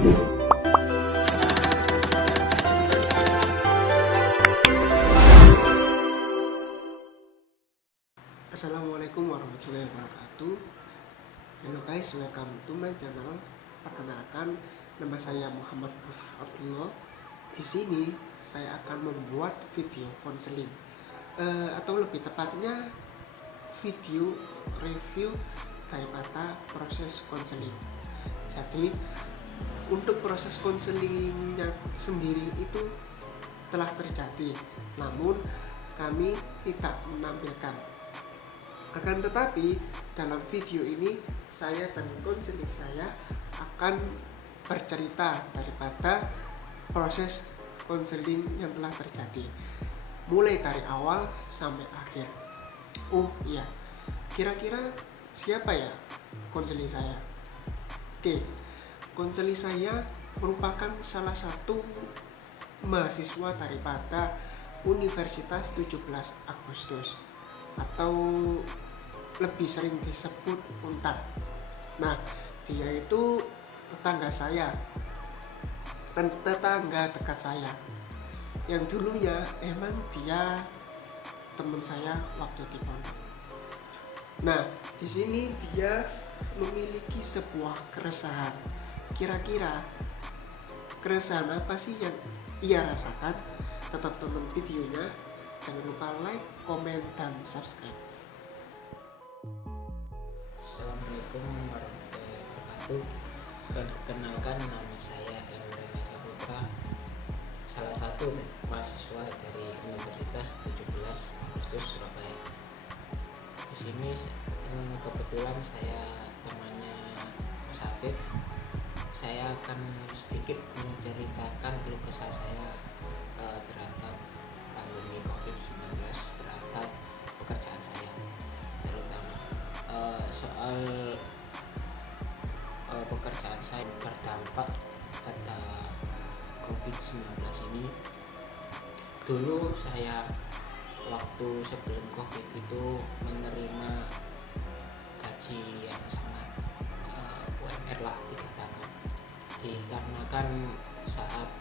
Assalamualaikum warahmatullahi wabarakatuh. Hello guys, welcome to my channel. Perkenalkan, nama saya Muhammad Abdullah. Di sini saya akan membuat video konseling, atau lebih tepatnya video review daripada proses konseling. Jadi untuk proses konselingnya sendiri itu telah terjadi, namun kami tidak menampilkan. Akan tetapi dalam video ini saya dan konseling saya akan bercerita daripada proses konseling yang telah terjadi, mulai dari awal sampai akhir. Oh iya, kira-kira siapa ya konseling saya? Oke, konseling saya merupakan salah satu mahasiswa daripada Universitas 17 Agustus atau lebih sering disebut UNTAD. Nah, dia itu tetangga saya, tetangga dekat saya, yang dulunya emang dia teman saya waktu di pondok. Nah, di sini dia memiliki sebuah keresahan. Kira-kira keresahan apa sih yang ia rasakan? Tetap tonton videonya. Jangan lupa like, komen, dan subscribe. Assalamualaikum warahmatullahi wabarakatuh. Perkenalkan, nama saya Emre Saputra, salah satu mahasiswa dari Universitas 17 Agustus Surabaya. Di sini kebetulan saya temannya Mas Habib. Saya akan sedikit menceritakan keluh kesah saya terhadap pandemi COVID-19, terhadap pekerjaan saya, terutama soal pekerjaan saya berdampak pada COVID-19 ini. Dulu saya waktu sebelum COVID itu menerima gaji yang sangat UMR lah dikatakan, dikarenakan saat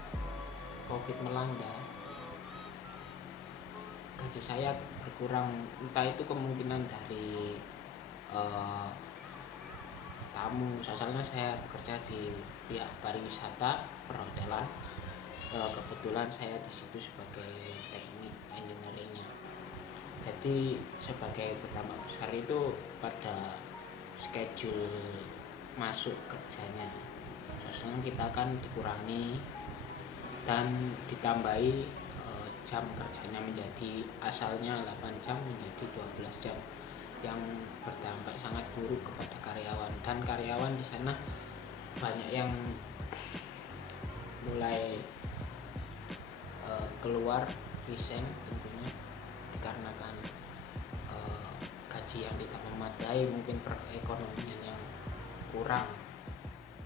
COVID melanda gaji saya berkurang. Entah itu kemungkinan dari tamu, soalnya saya bekerja di pihak pariwisata perhotelan. Kebetulan saya di situ sebagai teknik engineeringnya. Jadi sebagai pertama besar itu pada schedule masuk kerjanya, soalnya kita akan dikurangi dan ditambahi jam kerjanya menjadi asalnya 8 jam menjadi 12 jam, yang berdampak sangat buruk kepada karyawan. Dan karyawan di sana banyak yang mulai keluar resign, tentunya dikarenakan gaji yang tidak memadai, mungkin perekonomian yang kurang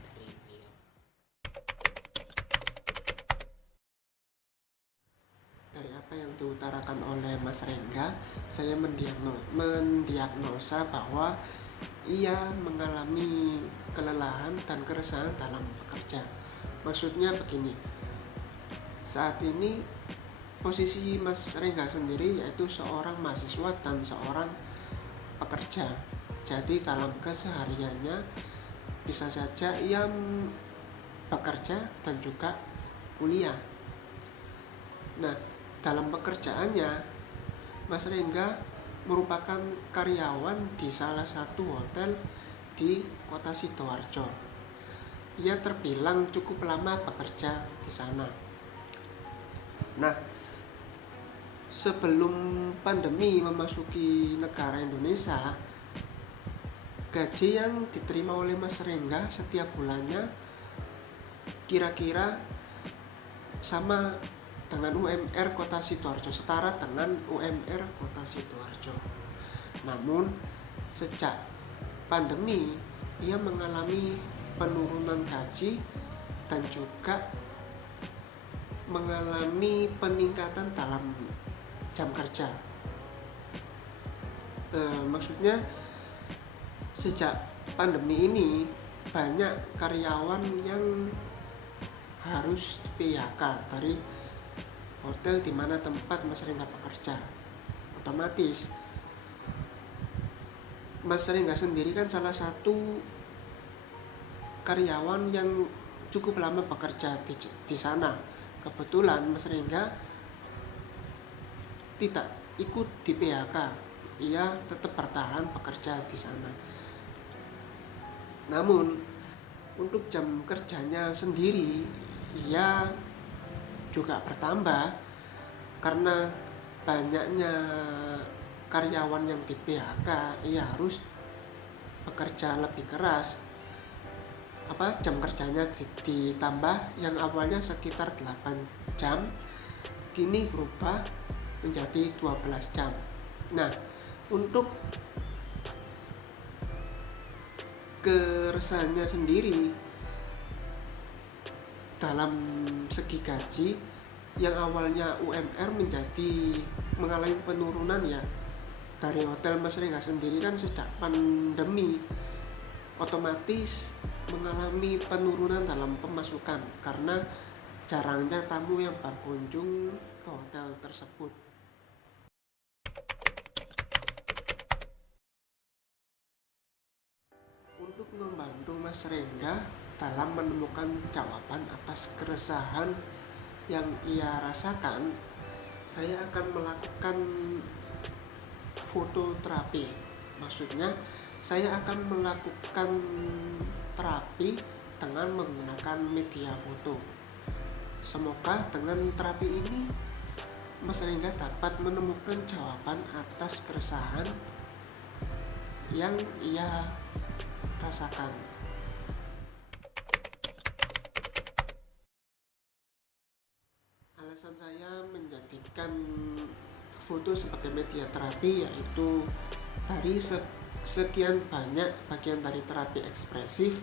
dari beliau. Dari apa yang diutarakan oleh Mas Rengga, saya mendiagnosa bahwa ia mengalami kelelahan dan keresahan dalam bekerja. Maksudnya begini, saat ini posisi Mas Rengga sendiri yaitu seorang mahasiswa dan seorang pekerja. Jadi dalam kesehariannya bisa saja ia bekerja dan juga kuliah. Nah, dalam pekerjaannya Mas Rengga merupakan karyawan di salah satu hotel di Kota Sidoarjo. Ia terbilang cukup lama bekerja di sana. Nah, sebelum pandemi memasuki negara Indonesia, gaji yang diterima oleh Mas Rengga setiap bulannya kira-kira sama dengan UMR Kota Sidoarjo, setara dengan UMR Kota Sidoarjo. Namun sejak pandemi ia mengalami penurunan gaji dan juga mengalami peningkatan dalam jam kerja. Maksudnya sejak pandemi ini banyak karyawan yang harus PHK dari hotel di mana tempat Mas Rengga bekerja. Otomatis Mas Rengga sendiri kan salah satu karyawan yang cukup lama bekerja di sana. Kebetulan Mas Rengga tidak ikut di PHK, ia tetap bertahan bekerja di sana. Namun untuk jam kerjanya sendiri ia juga bertambah karena banyaknya karyawan yang di PHK. Ia harus bekerja lebih keras. Jam kerjanya ditambah, yang awalnya sekitar 8 jam kini berubah menjadi 12 jam. Nah, untuk keresahannya sendiri dalam segi gaji, yang awalnya UMR menjadi mengalami penurunan ya. Dari hotel Mas Rengga sendiri kan sejak pandemi otomatis mengalami penurunan dalam pemasukan karena jarangnya tamu yang berkunjung ke hotel tersebut. Untuk membantu Mas Rengga dalam menemukan jawaban atas keresahan yang ia rasakan, saya akan melakukan fototerapi. Maksudnya saya akan melakukan terapi dengan menggunakan media foto. Semoga dengan terapi ini Mas Rengga dapat menemukan jawaban atas keresahan yang ia rasakan. Alasan saya menjadikan foto sebagai media terapi yaitu dari sekian banyak bagian dari terapi ekspresif,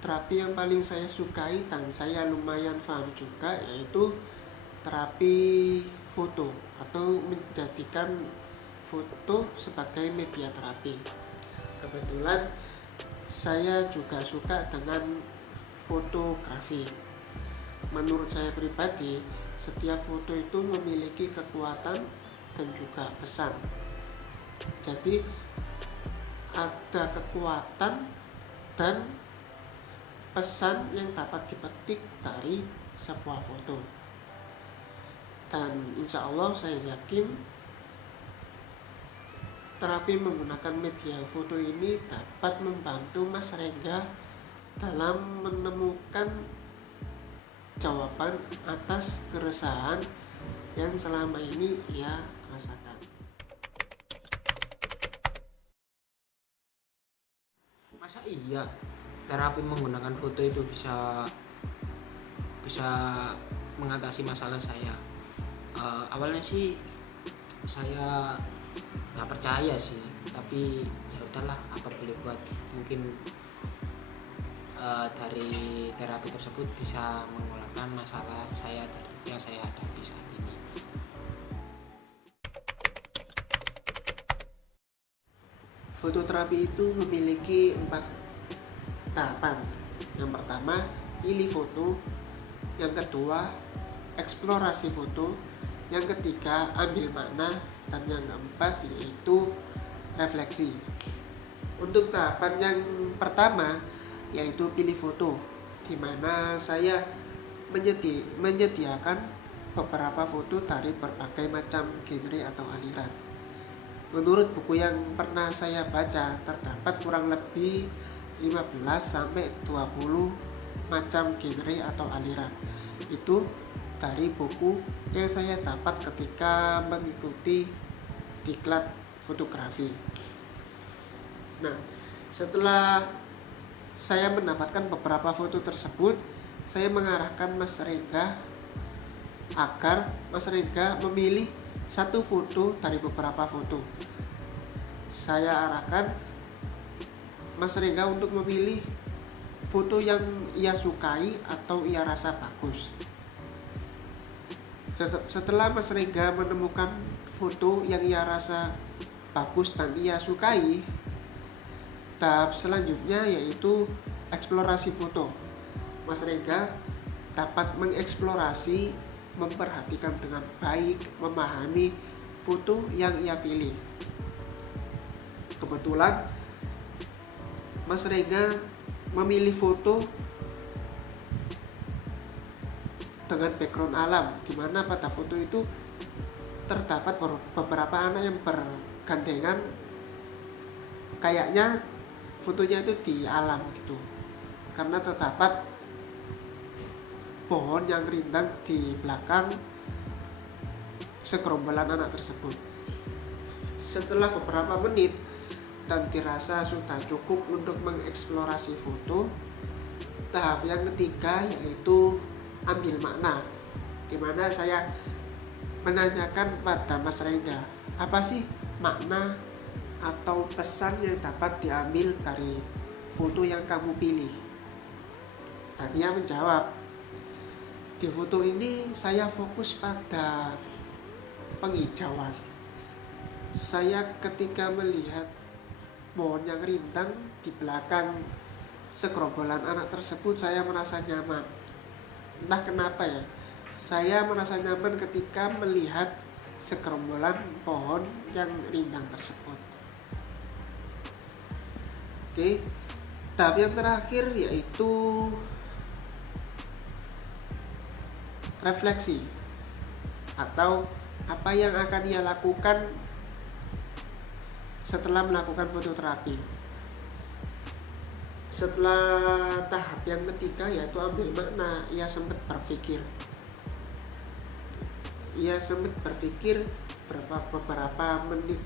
terapi yang paling saya sukai dan saya lumayan paham juga yaitu terapi foto atau menjadikan foto sebagai media terapi. Kebetulan saya juga suka dengan fotografi. Menurut saya pribadi, setiap foto itu memiliki kekuatan dan juga pesan. Jadi ada kekuatan dan pesan yang dapat dipetik dari sebuah foto. Dan insya Allah saya yakin terapi menggunakan media foto ini dapat membantu Mas Rengga dalam menemukan jawaban atas keresahan yang selama ini ia rasakan. Masa iya terapi menggunakan foto itu bisa mengatasi masalah saya? Awalnya sih saya nggak percaya sih, tapi ya udahlah, apa boleh buat. Mungkin dari terapi tersebut bisa mengularkan masalah saya yang saya hadapi saat ini. Fototerapi itu memiliki 4 tahapan. Yang pertama, pilih foto. Yang kedua, eksplorasi foto. Yang ketiga, ambil makna. Dan yang keempat yaitu refleksi. Untuk tahapan yang pertama yaitu pilih foto, di mana saya menyediakan beberapa foto dari berbagai macam genre atau aliran. Menurut buku yang pernah saya baca, terdapat kurang lebih 15-20 macam genre atau aliran. Itu dari buku yang saya dapat ketika mengikuti diklat fotografi. Nah, setelah saya mendapatkan beberapa foto tersebut, saya mengarahkan Mas Rengga agar Mas Rengga memilih satu foto dari beberapa foto. Saya arahkan Mas Rengga untuk memilih foto yang ia sukai atau ia rasa bagus. Setelah Mas Rengga menemukan foto yang ia rasa bagus dan ia sukai, tahap selanjutnya yaitu eksplorasi foto. Mas Rengga dapat mengeksplorasi, memperhatikan dengan baik, memahami foto yang ia pilih. Kebetulan Mas Rega memilih foto dengan background alam, di mana pada foto itu terdapat beberapa anak yang bergandengan, kayaknya fotonya itu di alam gitu, karena terdapat pohon yang rindang di belakang segerombolan anak tersebut. Setelah beberapa menit dan dirasa sudah cukup untuk mengeksplorasi foto, tahap yang ketiga yaitu ambil makna, dimana saya menanyakan pada Mas Rega, apa sih makna atau pesan yang dapat diambil dari foto yang kamu pilih? Dan dia menjawab, di foto ini saya fokus pada penghijauan. Saya ketika melihat pohon yang rindang di belakang segerombolan anak tersebut, saya merasa nyaman. Entah kenapa ya, saya merasa nyaman ketika melihat segerombolan pohon yang rindang tersebut. Oke, tahap yang terakhir yaitu refleksi, atau apa yang akan ia lakukan setelah melakukan fototerapi. Setelah tahap yang ketiga yaitu ambil makna, ia sempat berpikir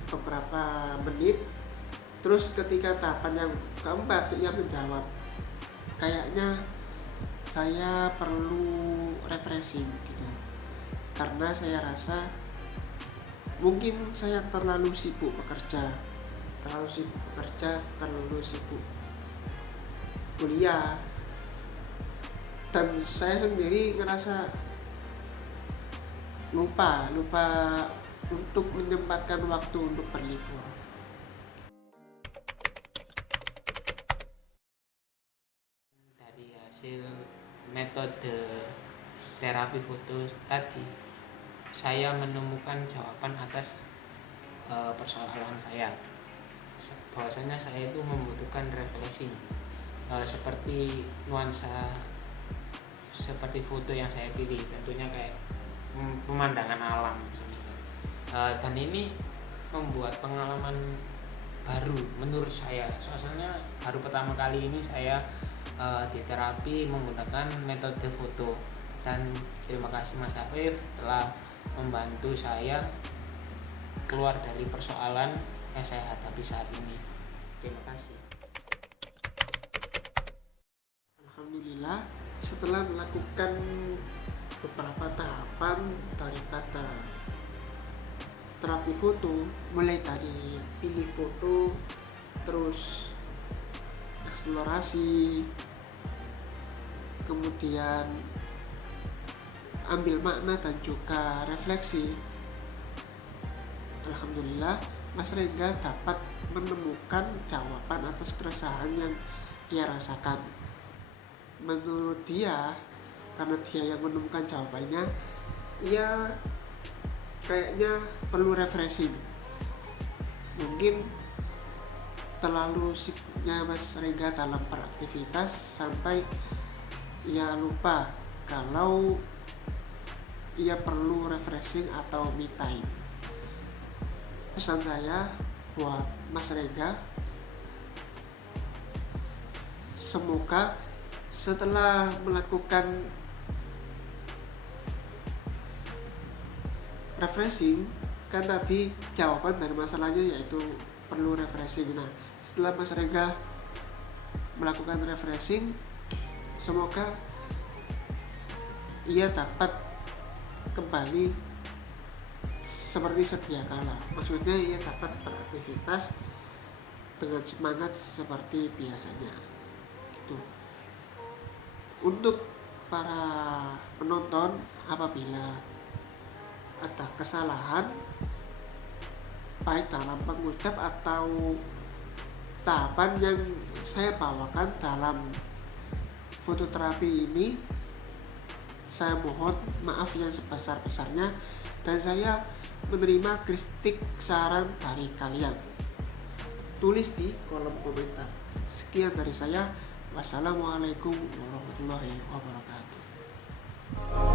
beberapa menit. Terus ketika tahapan yang keempat, ia menjawab, kayaknya saya perlu refreshing gitu, karena saya rasa mungkin saya terlalu sibuk bekerja, terlalu sibuk kuliah, dan saya sendiri ngerasa lupa untuk menyempatkan waktu untuk berlibur. Dari hasil metode terapi foto tadi, saya menemukan jawaban atas persoalan saya, bahwasanya saya itu membutuhkan refreshing, seperti nuansa seperti foto yang saya pilih, tentunya kayak pemandangan alam, dan ini membuat pengalaman baru menurut saya, soalnya baru pertama kali ini saya di terapi menggunakan metode foto. Dan terima kasih Mas Afif telah membantu saya keluar dari persoalan yang saya hadapi saat ini. Terima kasih. Alhamdulillah, setelah melakukan beberapa tahapan daripada terapi foto, mulai dari pilih foto, terus eksplorasi, kemudian ambil makna dan juga refleksi, alhamdulillah Mas Rega dapat menemukan jawaban atas keresahan yang dia rasakan. Menurut dia, karena dia yang menemukan jawabannya, ia kayaknya perlu refreshing. Mungkin terlalu sibuknya Mas Rega dalam beraktivitas sampai ia lupa kalau ia perlu refreshing atau me time. Pesan saya buat Mas Rega, semoga setelah melakukan refreshing, kan tadi jawaban dari masalahnya yaitu perlu refreshing. Nah, setelah Mas Rega melakukan refreshing, semoga ia dapat kembali seperti sedia kala. Maksudnya ia dapat beraktivitas dengan semangat seperti biasanya gitu. Untuk para penonton, apabila ada kesalahan baik dalam pengucap atau tahapan yang saya bawakan dalam fototerapi ini, Saya mohon maaf yang sebesar-besarnya dan saya menerima kritik saran dari kalian. Tulis di kolom komentar. Sekian dari saya. Wassalamualaikum warahmatullahi wabarakatuh.